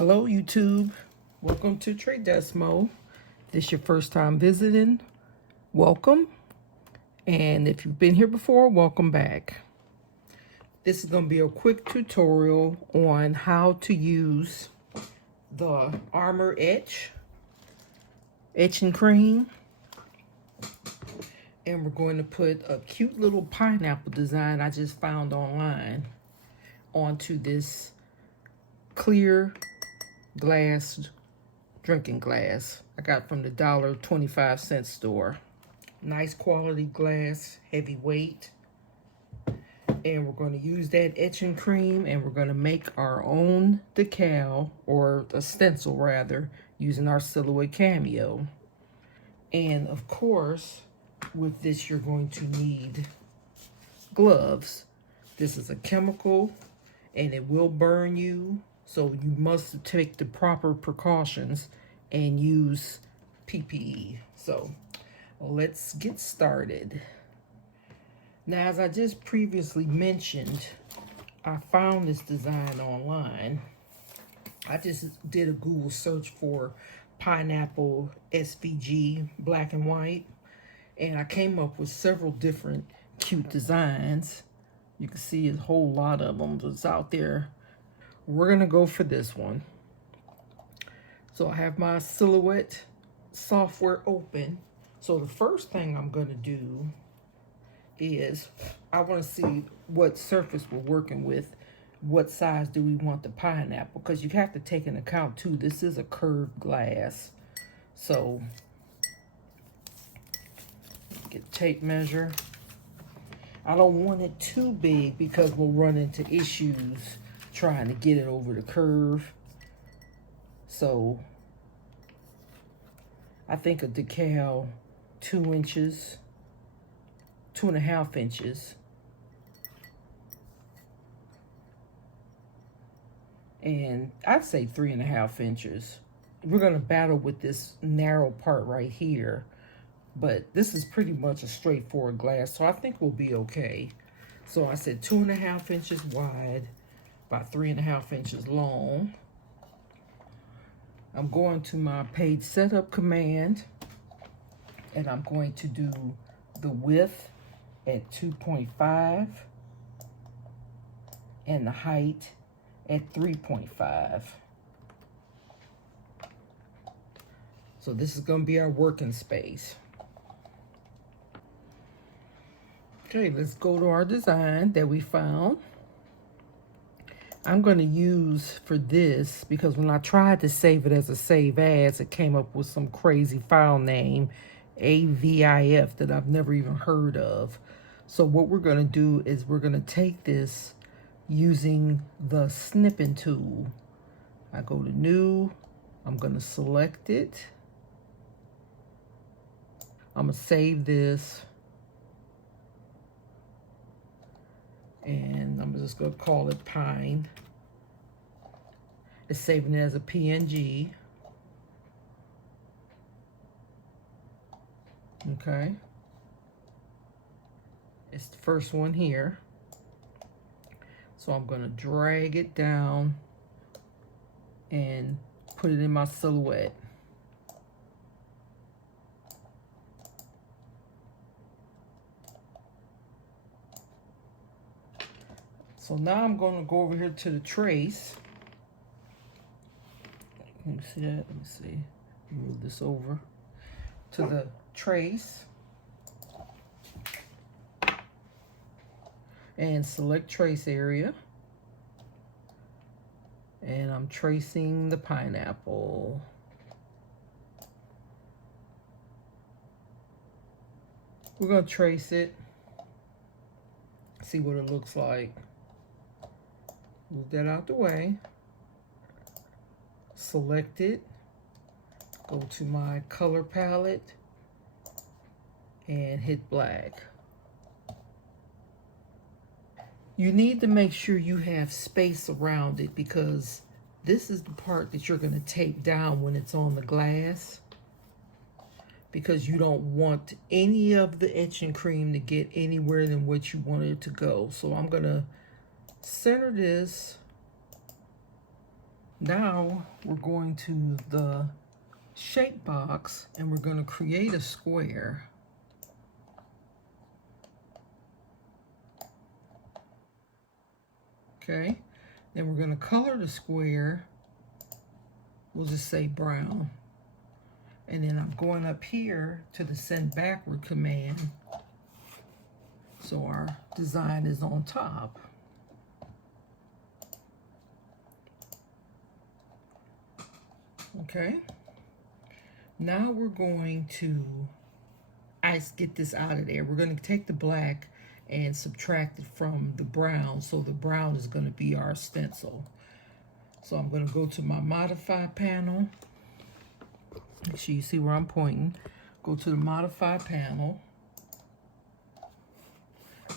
Hello YouTube, welcome to Trade Desmo. If this is your first time visiting, welcome. And if you've been here before, welcome back. This is going to be a quick tutorial on how to use the Armor Etching Cream. And we're going to put a cute little pineapple design I just found online onto this clear glass drinking glass I got from the $1.25 store. Nice quality glass, heavy weight. And we're going to use that etching cream and we're going to make our own decal, or a stencil rather, using our Silhouette Cameo. And of course, with this you're going to need gloves. This is a chemical and it will burn you. So you must take the proper precautions and use PPE. So let's get started. Now, as I just previously mentioned, I found this design online. I just did a Google search for pineapple SVG black and white, and I came up with several different cute designs. You can see a whole lot of them that's out there. We're gonna go for this one. So I have my Silhouette software open. So the first thing I'm gonna do is I wanna see what surface we're working with. What size do we want the pineapple? Because you have to take into account too, this is a curved glass. So get a tape measure. I don't want it too big because we'll run into issues trying to get it over the curve. So I think a decal 2 inches, 2.5 inches. And I'd say 3.5 inches. We're gonna battle with this narrow part right here, but this is pretty much a straightforward glass, so I think we'll be okay. So I said 2.5 inches wide, about 3.5 inches long. I'm going to my page setup command, and I'm going to do the width at 2.5 and the height at 3.5. So this is going to be our working space. Okay, let's go to our design that we found. I'm going to use for this, because when I tried to save it as a save as, it came up with some crazy file name, AVIF, that I've never even heard of. So what we're going to do is we're going to take this using the snipping tool. I go to new, I'm going to select it. I'm going to save this. And I'm just going to call it Pine. It's saving it as a PNG. Okay. It's the first one here. So I'm going to drag it down and put it in my Silhouette. So now I'm going to go over here to the trace. Can you see that? Let me see. Move this over to the trace. And select trace area. And I'm tracing the pineapple. We're going to trace it. See what it looks like. Move that out the way. Select it. Go to my color palette and hit black. You need to make sure you have space around it, because this is the part that you're going to tape down when it's on the glass, because you don't want any of the etching cream to get anywhere than what you want it to go. So I'm going to center this Now we're going to the shape box and we're going to create a square. Okay, then we're going to color the square. We'll just say brown. And then I'm going up here to the send backward command, so our design is on top. Okay, now we're going to get this out of there. We're going to take the black and subtract it from the brown, so the brown is going to be our stencil. So I'm going to go to my modify panel. Make sure you see where I'm pointing. Go to the modify panel,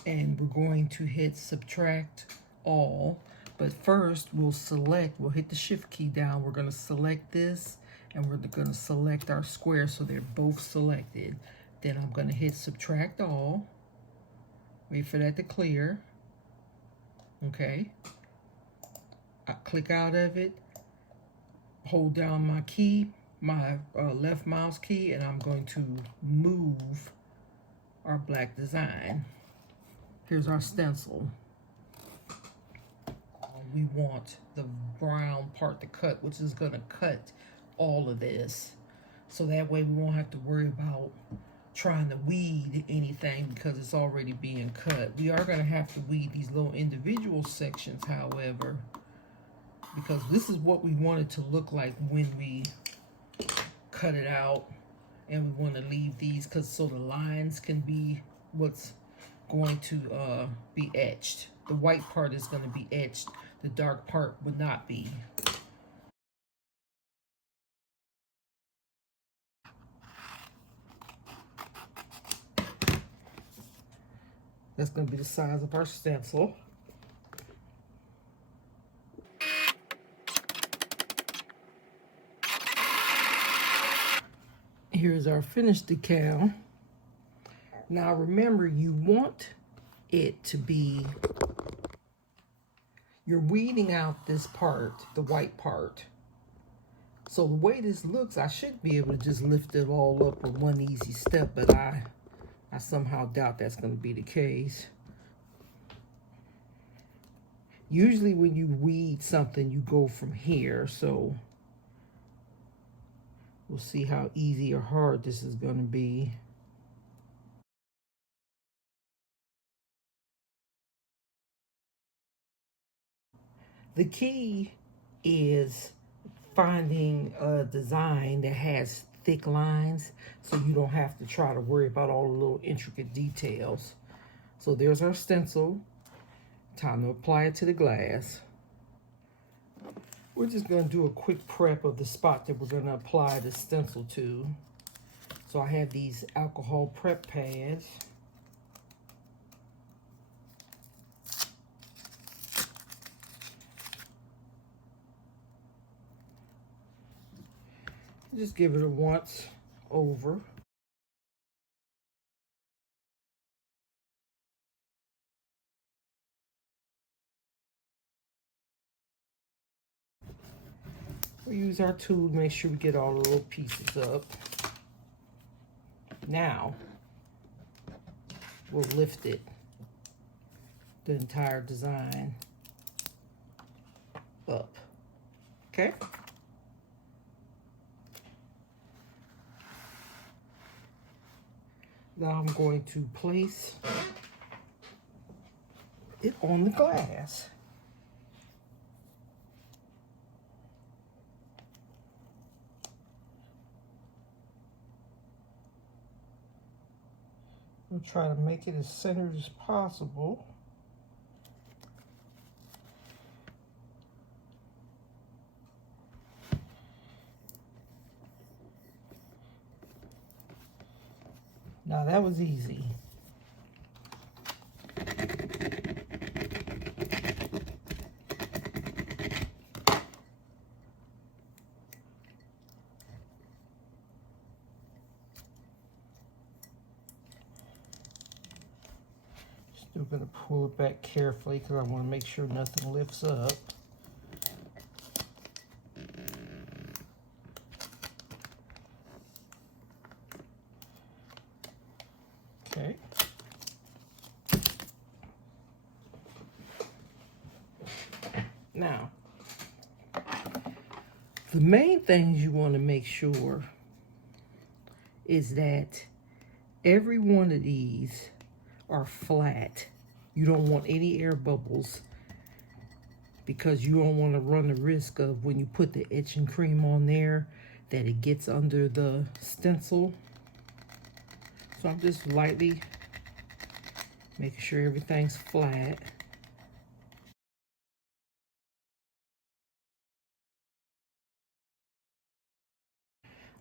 and we're going to hit subtract all. But first we'll hit the shift key down. We're going to select this, and we're going to select our square so they're both selected. Then I'm going to hit subtract all. Wait for that to clear. Okay. I click out of it, hold down my key, my left mouse key, and I'm going to move our black design. Here's our stencil. We want the brown part to cut, which is going to cut all of this. So that way we won't have to worry about trying to weed anything because it's already being cut. We are going to have to weed these little individual sections, however, because this is what we want it to look like when we cut it out. And we want to leave these so the lines can be what's going to be etched. The white part is going to be etched. The dark part would not be. That's going to be the size of our stencil. Here's our finished decal. Now remember, you want it to be, you're weeding out this part, the white part. So the way this looks, I should be able to just lift it all up with one easy step, but I somehow doubt that's going to be the case. Usually when you weed something, you go from here, so we'll see how easy or hard this is going to be. The key is finding a design that has thick lines so you don't have to try to worry about all the little intricate details. So there's our stencil. Time to apply it to the glass. We're just going to do a quick prep of the spot that we're going to apply the stencil to. So I have these alcohol prep pads. Just give it a once over. We use our tool to make sure we get all the little pieces up. Now, we'll lift it, the entire design up. Okay? Now I'm going to place it on the glass. I'll try to make it as centered as possible. Now that was easy. Still going to pull it back carefully because I want to make sure nothing lifts up. Okay. Now, the main things you want to make sure is that every one of these are flat. You don't want any air bubbles because you don't want to run the risk of when you put the etching cream on there that it gets under the stencil. So I'm just lightly making sure everything's flat.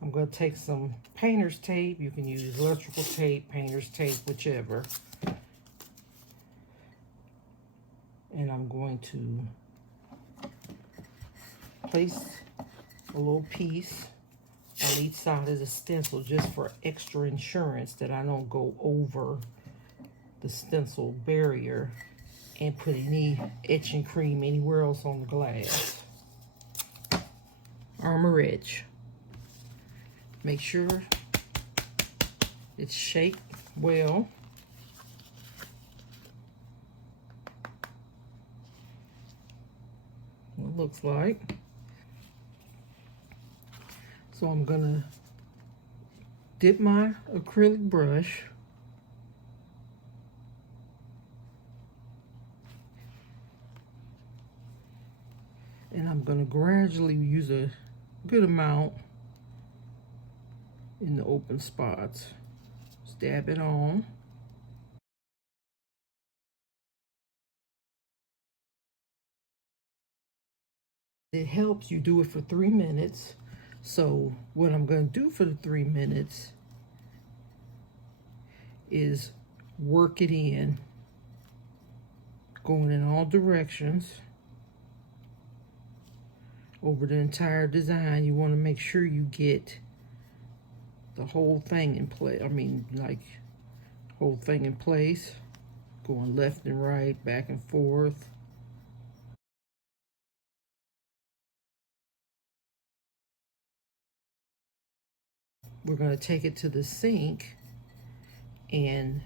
I'm going to take some painter's tape. You can use electrical tape, painter's tape, whichever. And I'm going to place a little piece on each side of the stencil just for extra insurance that I don't go over the stencil barrier and put any etching cream anywhere else on the glass. Armor Etch. Make sure it's shaped well. It looks like. So I'm gonna dip my acrylic brush and I'm gonna gradually use a good amount in the open spots. Just dab it on. It helps you do it for 3 minutes. So what I'm going to do for the 3 minutes is work it in, going in all directions over the entire design. You want to make sure you get the whole thing in place. I mean, like, whole thing in place, going left and right, back and forth. We're going to take it to the sink and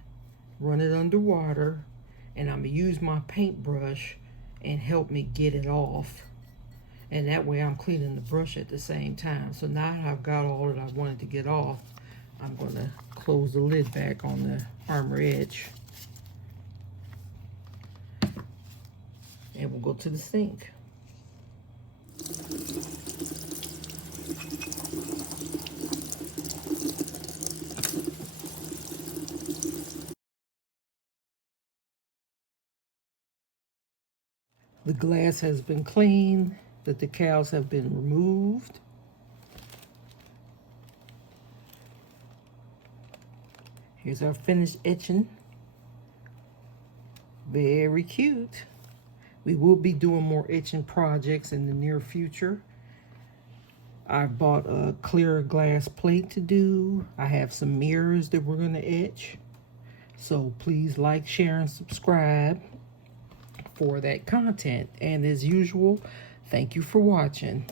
run it under water, and I'm going to use my paintbrush and help me get it off. And that way I'm cleaning the brush at the same time. So now that I've got all that I wanted to get off, I'm going to close the lid back on the Armor Etch. And we'll go to the sink. The glass has been cleaned, the decals have been removed. Here's our finished etching. Very cute. We will be doing more etching projects in the near future. I bought a clear glass plate to do. I have some mirrors that we're going to etch. So please like, share, and subscribe for that content. And as usual, thank you for watching.